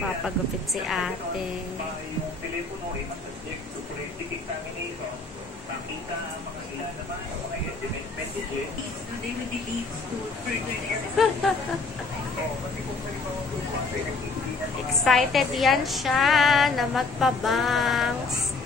Papagupit si ate. Excited yan siya na magpabangs.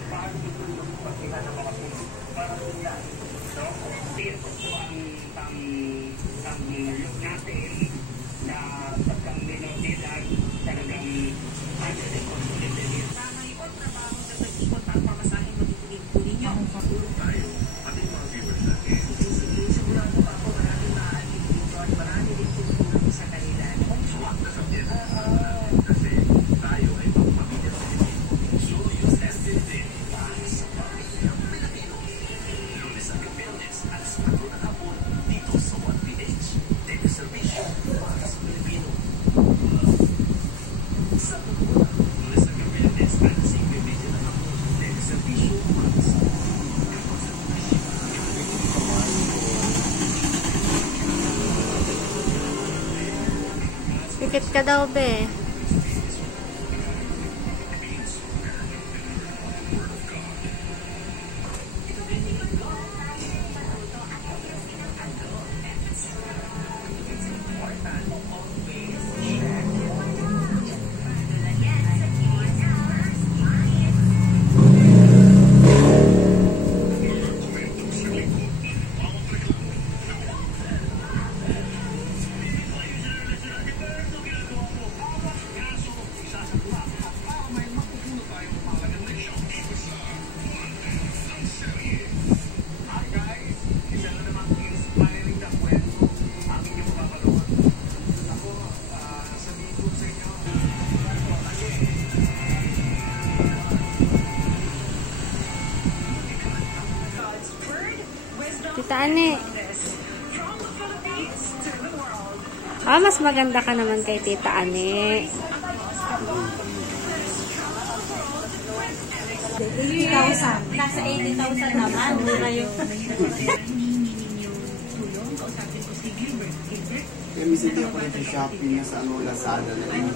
Pikit ka daw, be. Tita Ani. Ah, mas maganda ka naman kay Tita Ani. 80,000. Nasa 80,000 naman. Mura yung Kaya ako rin sa Shopee, nasa Lazada na yun.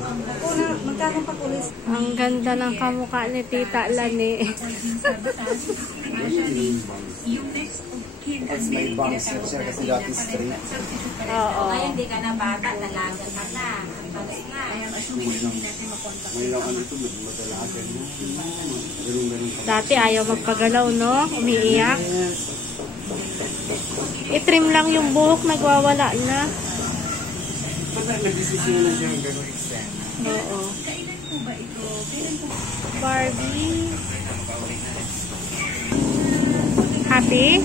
magkano pa kulis? Ang ganda ng kamukha ni Tita Lani. As my bangs, sir, kasi dati straight. Oo. Ngayon, di ka na bata, dalaga ka na. Tapos na. Ngayon lang ano ito, madalagan mo. Ganun-ganun ka. Dati ayaw magpagalaw, no? Umiiyak. I-trim lang yung buhok, nagwawala na. Pag nag-desisyon na siyang gano'ng extent. Oo. Barbie. Happy?